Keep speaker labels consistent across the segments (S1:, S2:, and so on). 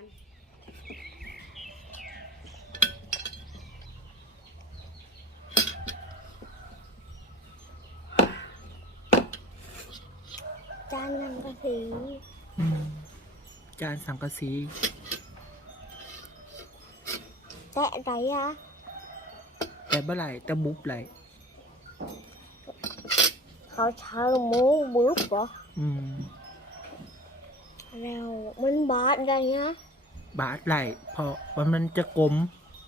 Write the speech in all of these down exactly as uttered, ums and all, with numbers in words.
S1: กัน
S2: จานสังกะสี
S3: อืมจานสังกะสี
S2: แตะไรอะ
S3: แต่เมื่อไหร่แต่บุบไหล
S2: เขาเชิญหมูบึ๊บเหรอ
S3: อืม
S2: แล้วมันบาดอะไรนะ
S3: บาดไหลเพราะว่ามันจะกลม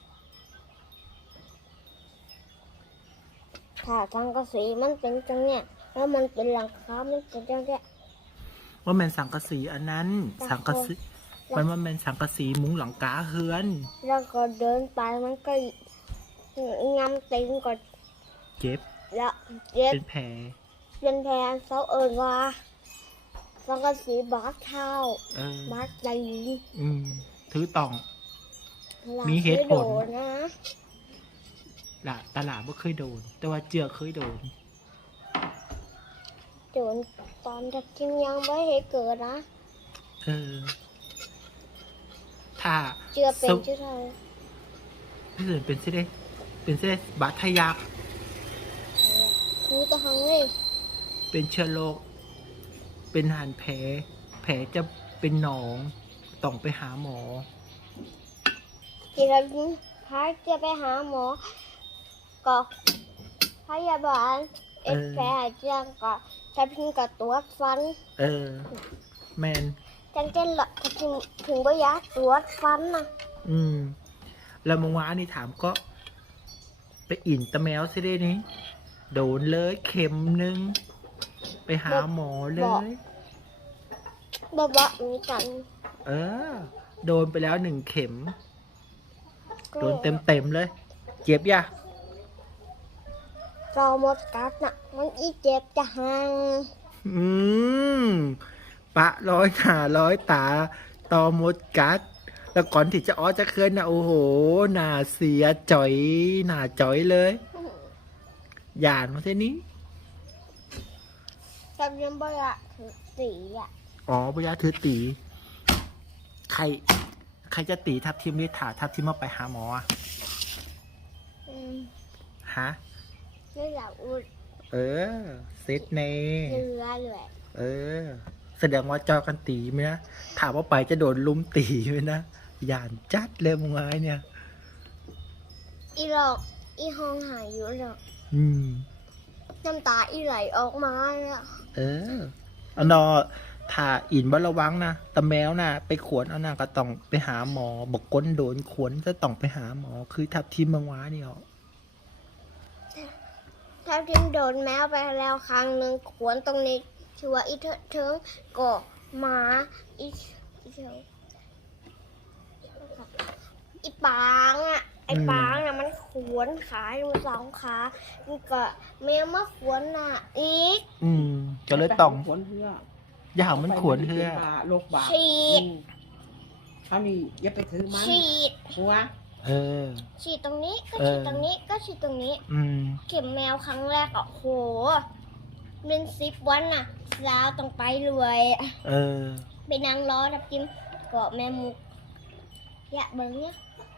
S2: ถ้าสังกะสีมันเป็นจังเนี่ยแล้วมันเป็นหลังคามันเป็นจังเนี่ย
S3: ว่ามันสังกะสีอันนั้น สังกะสีมันว่ามันสังกะสีมุ้งหลังกาเฮือน
S2: แล้วก็เดินไปมันก็งำตีนก็
S3: เจ็บ
S2: แล้วเย็บ
S3: เป็นแผล
S2: เป็นแผลเสาเอิญว่าสังกะสีบาดเท้า
S3: เออ
S2: บาดตีน
S3: อืม ถือต่อง
S2: หลัง
S3: มีเหตุผล
S2: ไม่โดนนะ
S3: ละตลาดไม่เคยโดน แต่ว่าเจือเคยโดน
S2: โดนตอนทับทิมยังไม่ให้เกิดนะ
S3: เออ ถ้า
S2: เจือเป็น
S3: สม
S2: ชื่อไทย
S3: พี่เสือเป็นเสได็เป็นเสได็บาดทะยัก
S2: คือจะหังเลย
S3: เป็นเชื้อโรค เป็นหันแผล แผลจะเป็นหนอง ต้องไปหาหมอ
S2: ทีละพาจะไปหาหมอ ก็พยาบาล
S3: เอ
S2: เอ็
S3: อ
S2: กแผลจังก็ทับทิมกับตัวจฟัน
S3: เออ แมน
S2: จังเจนละทับทิมถึงว่ายาตรวจฟันนะ
S3: อืม แล้วเมื่อวานนี่ถามก็ ไปอิ่นตะแมวสิได้นี้ โดนเลยเข็มหนึ่ง ไปหาหมอเลย
S2: บ่บ่มีกัน
S3: เออ โดนไปแล้วหนึ่งเข็ม
S2: ก็
S3: โดนเต็มเต็มๆเลย เจ็บยะ
S2: เราหมดกัดน่ะ มันอีเจ็บจะหัง
S3: อืม ปะร้อยหน้าร้อยตา ตอมดกัด แล้วก่อนที่จะอ้อจะเคลื่อนนะโอ้โห หน้าเสียจ่อย หน้าจ่อยเลย หยานมาเท่นี้
S2: ทับทิมบ่อยากถือสีอ่ะ
S3: อ๋อพยาถือตี ใคร ใครจะตีทับทิมนี่ถาทับทิมมาไปหาหมออะ
S2: อืม
S3: ฮะ
S2: ไม่อยากอุด
S3: เออ เซตเน
S2: เรือเลย
S3: เออ แสดงว่าจอกันตีไหมนะ ถามว่าไปจะโดนลุมตีไหมนะหยานจัดเลยมึงไอ้เนี่ย
S2: อีหลอกอีห้องหายอยู่หรอก
S3: อืม
S2: น้ำตาอีไหลออกมาเลยอะ
S3: เออเอานอถ้าอินบ่ระวังนะตะแมวนะไปขวนเอานะก็ต้องไปหาหมอบอกก้นโดนขวนจะต้องไปหาหมอ คือทับทิมเมืองว้านี่หรอ
S2: ถ้าทิมโดนแมวไปแล้วครั้งหนึ่งขวนตรงนี้ชื่อว่าอีเถอะเทิงก็หมาอีอีเถอะอีปางอ่ะไอปางอ่ะมันขวนขาอยู่สองขามันก็แมวมาขวนน่ะอีก
S3: อืมก็เลยต้อง
S1: ขวนเหือ
S3: อย่าหามันขวนเพื่อ
S1: โรคบาด
S2: ฉีด
S1: เขานี่อย่าไปถือมัน
S2: ฉีด
S1: หัว
S3: เออ
S2: ฉีดตรงนี้ก็
S3: เออ
S2: ฉีดตรงนี้ก็ฉีดตรงนี้
S3: อืม
S2: เข็มแมวครั้งแรกอ่ะโหเป็นสิบวันน่ะสาวต้องไปรวย
S3: เออ
S2: ไปนั่งรอดับจิ้มเกาะแม่มุกอยากเบิ้งเนี่ย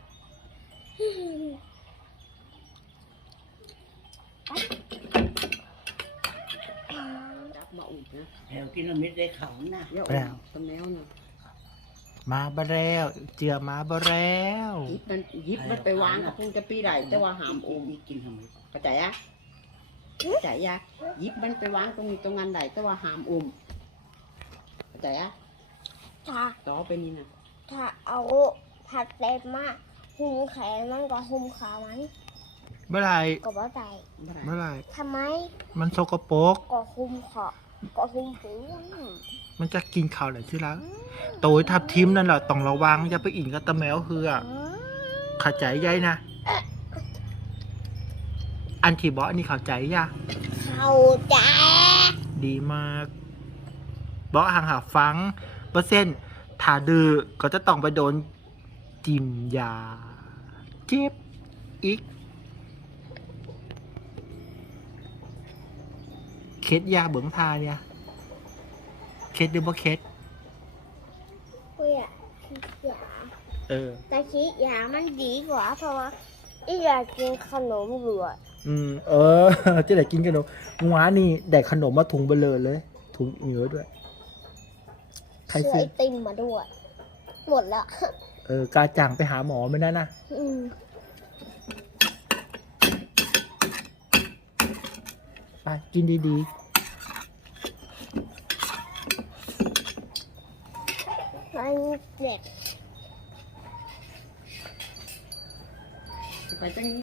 S1: จับมาอุ่นนะแถวกิโลเมตรได้เขานะเดี๋ยว
S3: แล้ว
S1: ตะแมวนะ
S3: มาบ่แล้วเจือมาบ่แล้ว
S1: ยิบมันยิบมันไปวางก็คงจะปีใดแต่ว่าหามอมอีกกินทำไมเข้าใจอะเข้าใจอะยิบมันไปวางตรงนี้ตรงนั้นใดแต่ว่าหามอมเข้าใจอะ
S2: ถ้า
S1: ต่อไปนี่นะ
S2: ถ้าเอาผัดเต็มมากหุ้มแขนมันก็หุ้มขามัน
S3: เมื่อไหร
S2: ก็บ่ได้
S1: บ่ได้
S3: เมื่อไหร
S2: ทำไม
S3: มันสกปรก
S2: ก็หุ้มขอก็หุ้มหู
S3: มันจะกินข้าวไหนชื่อละโตยทับทิมนั่นแหละต้องระวังอย่าไปอินกับตะแมวเฮือเข้าใจยัยนะ อันที่บอกอันนี้เข้าใจยะ
S2: เข้าใจ
S3: ดีมากบอกห่างหาฟัง เปอร์เซ็นต์ถ้าดื้อก็จะต้องไปโดนจิ้มยา เจ็บอีก เคสยาเบิงทาเนี่ย เคสหรือบ่เคส
S2: เพื่อที่จะ
S3: เออ
S2: แต่คิดอย่างมันดีกว่าเพราะว่าอีอยากกินขนมอยู่อะ
S3: อืม เออ จะได้กินขนมหวานนี่แดกขนมมาถุงเบลอเลย ถุงเยอะด้วย ใคร
S2: ซื้อ
S3: ซื้
S2: ไอ
S3: อ
S2: ติมมาด้วย หมดละ
S3: เออกาจังไปหาหมอไม่ได้นะ
S2: อืม
S3: ไปกินดี
S2: มันเด็ก
S1: ไปจัง